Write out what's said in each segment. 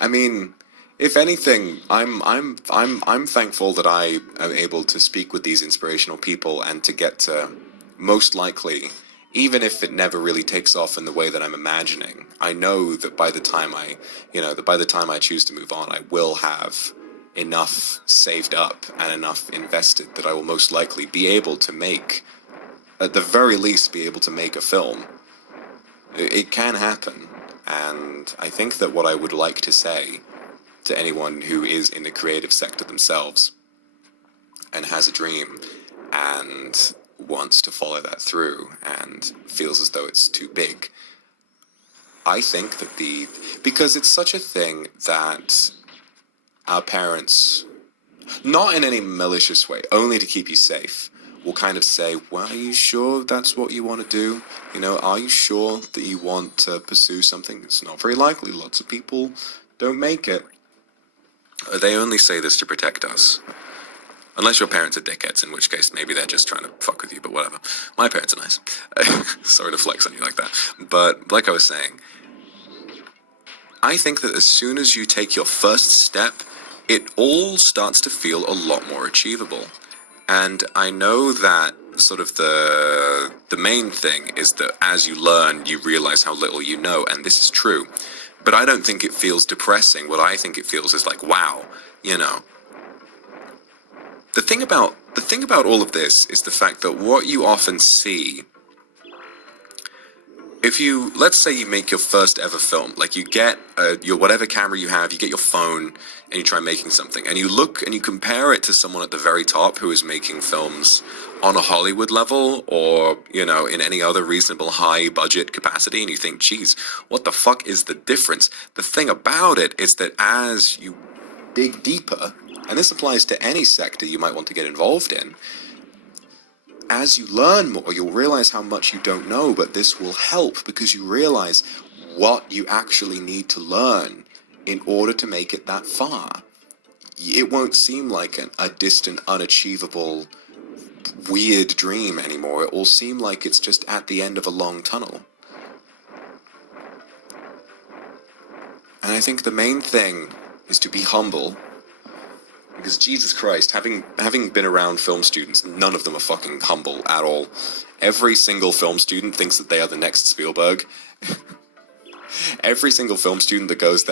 I mean, if anything, I'm thankful that I am able to speak with these inspirational people and to get to, most likely, even if it never really takes off in the way that I'm imagining, I know that by the time I choose to move on, I will have enough saved up and enough invested that I will most likely be able to make, at the very least, be able to make a film. It can happen, and I think that what I would like to say to anyone who is in the creative sector themselves and has a dream and wants to follow that through and feels as though it's too big, I think that because it's such a thing that our parents, not in any malicious way, only to keep you safe, will kind of say, well, are you sure that's what you want to do? You know, are you sure that you want to pursue something that's not very likely? Lots of people don't make it. They only say this to protect us. Unless your parents are dickheads, in which case maybe they're just trying to fuck with you, but whatever. My parents are nice. Sorry to flex on you like that. But like I was saying, I think that as soon as you take your first step, it all starts to feel a lot more achievable. And I know that sort of the main thing is that as you learn, you realize how little you know, and this is true. But I don't think it feels depressing. What I think it feels is like, wow, you know. The thing about all of this is the fact that what you often see, if you, let's say you make your first ever film, like you get your whatever camera you have, you get your phone and you try making something, and you look and you compare it to someone at the very top who is making films on a Hollywood level or, you know, in any other reasonable high budget capacity, and you think, geez, what the fuck is the difference? The thing about it is that as you dig deeper, and this applies to any sector you might want to get involved in, as you learn more, you'll realize how much you don't know, but this will help because you realize what you actually need to learn in order to make it that far. It won't seem like a distant, unachievable, weird dream anymore. It will seem like it's just at the end of a long tunnel. And I think the main thing is to be humble. Because Jesus Christ, having been around film students, none of them are fucking humble at all. Every single film student thinks that they are the next Spielberg. Every single film student that goes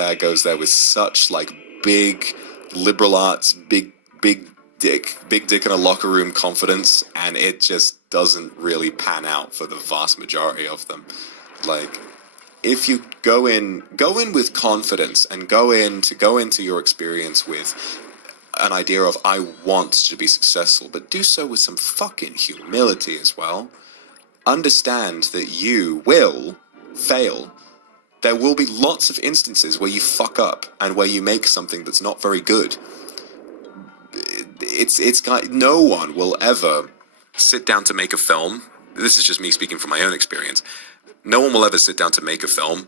there with such like big liberal arts, big dick in a locker room confidence, and it just doesn't really pan out for the vast majority of them. Like, if you go in with confidence and go into your experience with an idea of I want to be successful, but do so with some fucking humility as well. Understand that you will fail. There will be lots of instances where you fuck up and where you make something that's not very good. No one will ever sit down to make a film. This is just me speaking from my own experience. No one will ever sit down to make a film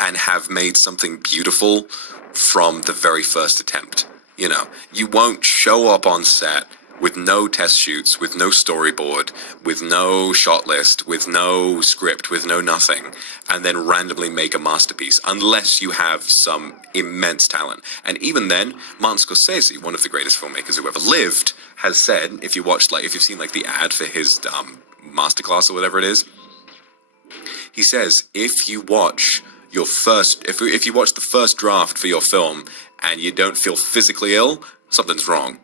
and have made something beautiful from the very first attempt. You know, you won't show up on set with no test shoots, with no storyboard, with no shot list, with no script, with no nothing, and then randomly make a masterpiece, unless you have some immense talent. And even then, Martin Scorsese, one of the greatest filmmakers who ever lived, has said, if you've seen like the ad for his masterclass or whatever it is, he says, if you watch if you watch the first draft for your film and you don't feel physically ill, something's wrong.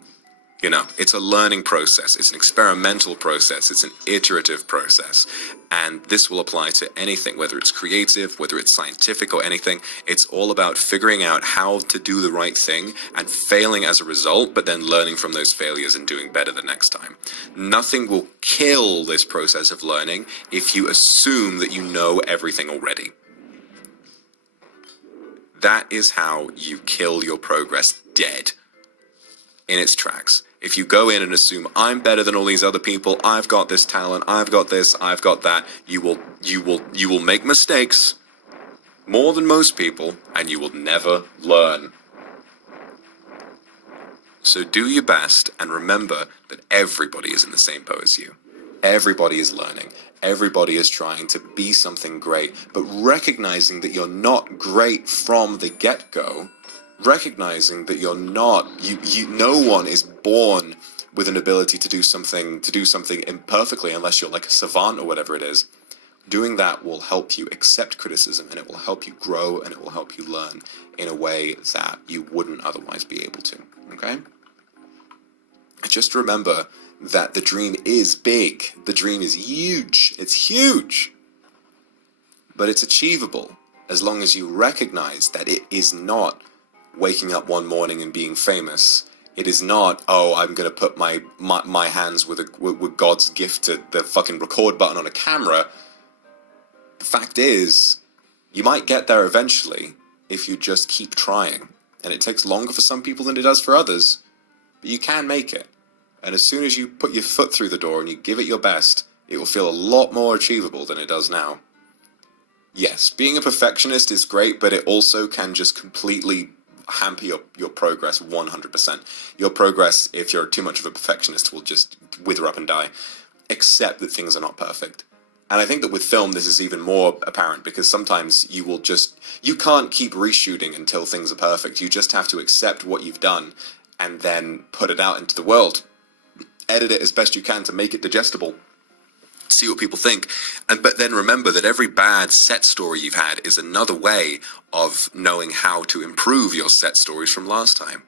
You know, it's a learning process. It's an experimental process. It's an iterative process. And this will apply to anything, whether it's creative, whether it's scientific or anything. It's all about figuring out how to do the right thing and failing as a result, but then learning from those failures and doing better the next time. Nothing will kill this process of learning if you assume that you know everything already. That is how you kill your progress dead in its tracks. If you go in and assume I'm better than all these other people, I've got this talent, I've got this, I've got that, you will make mistakes more than most people, and you will never learn. So do your best and remember that everybody is in the same boat as you. Everybody is learning. Everybody is trying to be something great, but recognizing that you're not great from the get-go, recognizing that you're not, no one is born with an ability to do something imperfectly unless you're like a savant or whatever it is. Doing that will help you accept criticism, and it will help you grow, and it will help you learn in a way that you wouldn't otherwise be able to, okay? Just remember that the dream is big. The dream is huge. It's huge. But it's achievable as long as you recognize that it is not waking up one morning and being famous. It is not, oh, I'm going to put my hands with God's gift to the fucking record button on a camera. The fact is, you might get there eventually if you just keep trying. And it takes longer for some people than it does for others, but you can make it. And as soon as you put your foot through the door and you give it your best, it will feel a lot more achievable than it does now. Yes, being a perfectionist is great, but it also can just completely hamper your progress 100%. Your progress, if you're too much of a perfectionist, will just wither up and die. Accept that things are not perfect. And I think that with film, this is even more apparent because sometimes you can't keep reshooting until things are perfect. You just have to accept what you've done and then put it out into the world. Edit it as best you can to make it digestible. See what people think. But then remember that every bad set story you've had is another way of knowing how to improve your set stories from last time.